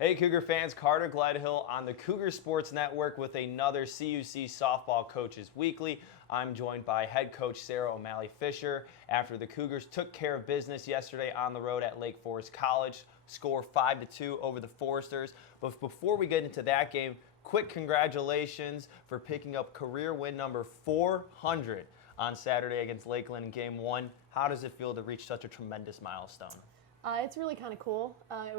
Hey Cougar fans, Carter Gledhill on the Cougar Sports Network with another CUC Softball Coaches Weekly. I'm joined by head coach Sarah O'Malley Fisher after the Cougars took care of business yesterday on the road at Lake Forest College, score 5-2 over the Foresters. But before we get into that game, quick congratulations for picking up career win number 400 on Saturday against Lakeland in Game 1. How does it feel to reach such a tremendous milestone? It's really kind of cool. I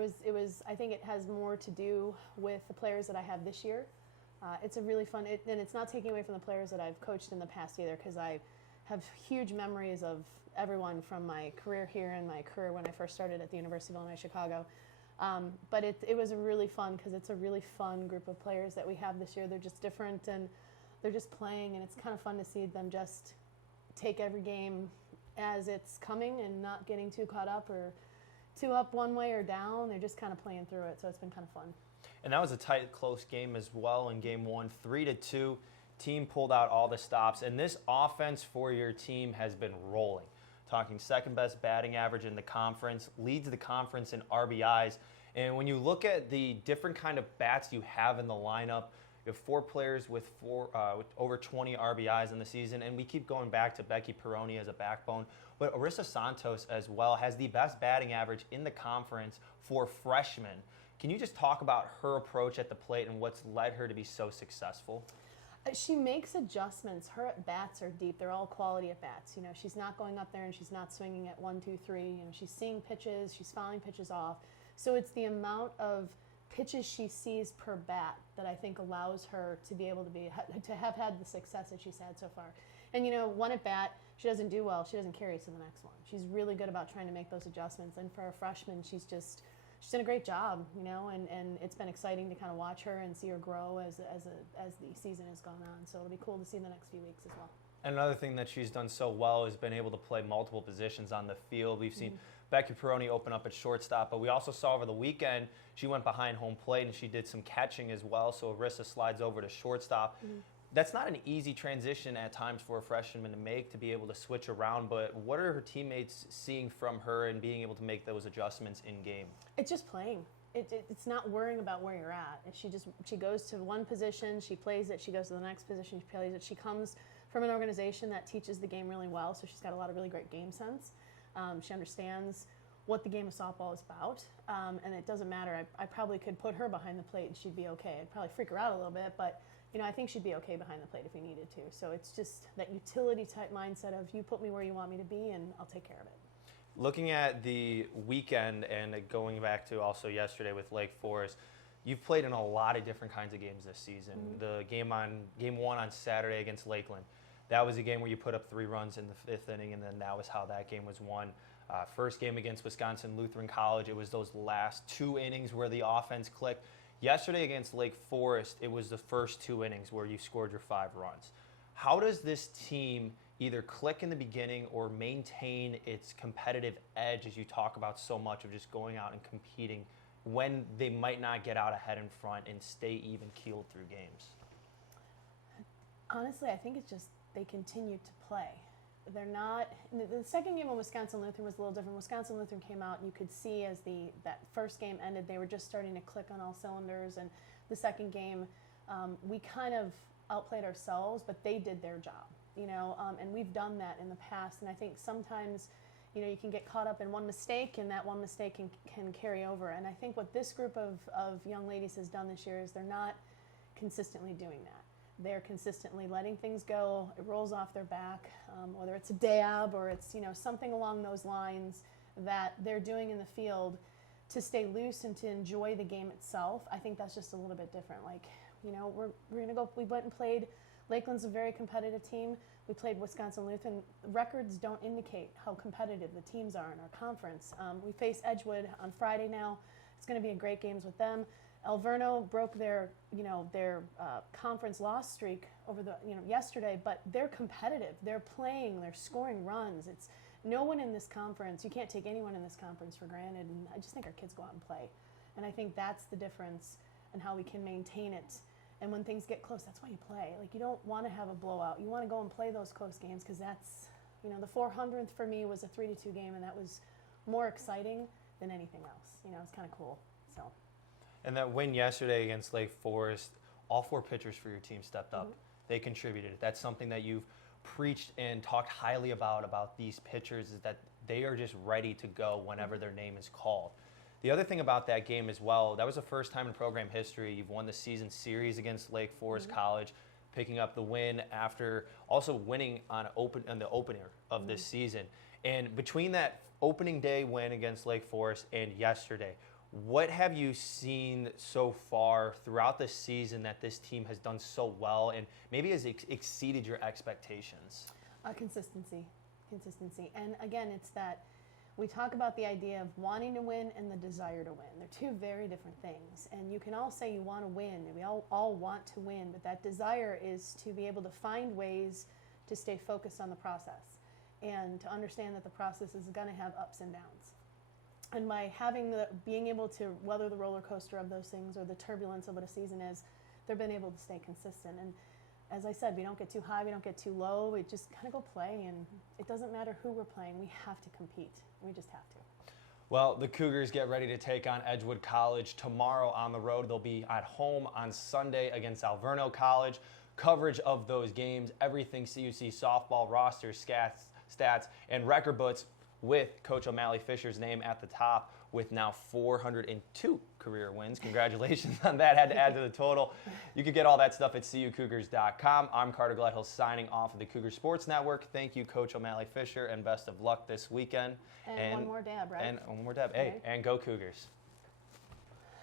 think it has more to do with the players that I have this year. It's a really fun, and it's not taking away from the players that I've coached in the past either, because I have huge memories of everyone from my career here and my career when I first started at the University of Illinois Chicago. But it was really fun because it's a really fun group of players that we have this year. They're just different and they're just playing, and it's kind of fun to see them just take every game as it's coming and not getting too caught up or too up one way or down. They're just kind of playing through it, so it's been kind of fun. And that was a tight, close game as well in Game 1, 3-2. Team pulled out all the stops, and this offense for your team has been rolling. Talking second best batting average in the conference, leads the conference in RBIs. And when you look at the different kind of bats you have in the lineup, you have 4 players with over 20 RBIs in the season, and we keep going back to Becky Peroni as a backbone. But Arissa Santos as well has the best batting average in the conference for freshmen. Can you just talk about her approach at the plate and what's led her to be so successful? She makes adjustments. Her at-bats are deep. They're all quality at-bats. You know, she's not going up there and she's not swinging at 1, 2, 3. You know, she's seeing pitches. She's fouling pitches off. So it's the amount of pitches she sees per bat that I think allows her to be able to have had the success that she's had so far. And you know, one at bat, she doesn't do well, she doesn't carry it to the next one. She's really good about trying to make those adjustments. And for a freshman, she's done a great job, you know, and it's been exciting to kind of watch her and see her grow as the season has gone on. So it'll be cool to see in the next few weeks as well. Another thing that she's done so well is been able to play multiple positions on the field. We've seen Becky Peroni open up at shortstop, but we also saw over the weekend she went behind home plate and she did some catching as well, so Arissa slides over to shortstop. That's not an easy transition at times for a freshman to make, to be able to switch around, but what are her teammates seeing from her and being able to make those adjustments in game? It's just playing. It's not worrying about where you're at. She goes to one position, she plays it, she goes to the next position, she plays it. She comes from an organization that teaches the game really well, so she's got a lot of really great game sense. She understands what the game of softball is about, and it doesn't matter. I probably could put her behind the plate and she'd be okay. I'd probably freak her out a little bit, but you know, I think she'd be okay behind the plate if we needed to. So it's just that utility type mindset of you put me where you want me to be and I'll take care of it. Looking at the weekend and going back to also yesterday with Lake Forest, you've played in a lot of different kinds of games this season. The game 1 on Saturday against Lakeland, that was a game where you put up 3 runs in the 5th inning, and then that was how that game was won. First game against Wisconsin Lutheran College, it was those last 2 innings where the offense clicked. Yesterday against Lake Forest, it was the first 2 innings where you scored your 5 runs. How does this team either click in the beginning or maintain its competitive edge, as you talk about so much, of just going out and competing when they might not get out ahead in front and stay even-keeled through games? Honestly, I think it's just they continue to play. They're not. The second game on Wisconsin Lutheran was a little different. Wisconsin Lutheran came out, and you could see as that first game ended, they were just starting to click on all cylinders. And the second game, we kind of outplayed ourselves, but they did their job, you know. And we've done that in the past. And I think sometimes, you know, you can get caught up in one mistake, and that one mistake can carry over. And I think what this group of young ladies has done this year is they're not consistently doing that. They're consistently letting things go. It rolls off their back, whether it's a dab or it's, you know, something along those lines that they're doing in the field to stay loose and to enjoy the game itself. I think that's just a little bit different. Like, you know, we're gonna go. We went and played. Lakeland's a very competitive team. We played Wisconsin Lutheran. Records don't indicate how competitive the teams are in our conference. We face Edgewood on Friday now. It's going to be a great games with them. Alverno broke their conference loss streak over yesterday, but they're competitive. They're playing. They're scoring runs. It's no one in this conference. You can't take anyone in this conference for granted. And I just think our kids go out and play, and I think that's the difference in how we can maintain it. And when things get close, that's why you play. Like, you don't want to have a blowout. You want to go and play those close games because that's, you know, the 400th for me was a 3-2 game, and that was more exciting than anything else. You know, it's kind of cool. So. And that win yesterday against Lake Forest, all 4 pitchers for your team stepped up. They contributed. That's something that you've preached and talked highly about these pitchers, is that they are just ready to go whenever their name is called. The other thing about that game as well, that was the first time in program history you've won the season series against Lake Forest College, picking up the win after also winning on the opener of this season. And between that opening day win against Lake Forest and yesterday, what have you seen so far throughout the season that this team has done so well and maybe has exceeded your expectations? Consistency. And again, it's that we talk about the idea of wanting to win and the desire to win. They're 2 very different things. And you can all say you want to win, and we all want to win, but that desire is to be able to find ways to stay focused on the process and to understand that the process is going to have ups and downs. And by being able to weather the roller coaster of those things, or the turbulence of what a season is, they've been able to stay consistent. And as I said, we don't get too high, we don't get too low. We just kind of go play, and it doesn't matter who we're playing. We have to compete. We just have to. Well, the Cougars get ready to take on Edgewood College tomorrow on the road. They'll be at home on Sunday against Alverno College. Coverage of those games, everything CUC softball, rosters, stats, and record books, with Coach O'Malley Fisher's name at the top, with now 402 career wins. Congratulations on that. Had to add to the total. You can get all that stuff at cucougars.com. I'm Carter Gledhill signing off of the Cougar Sports Network. Thank you, Coach O'Malley Fisher, and best of luck this weekend. And one more dab, right? And one more dab. Hey, and go Cougars.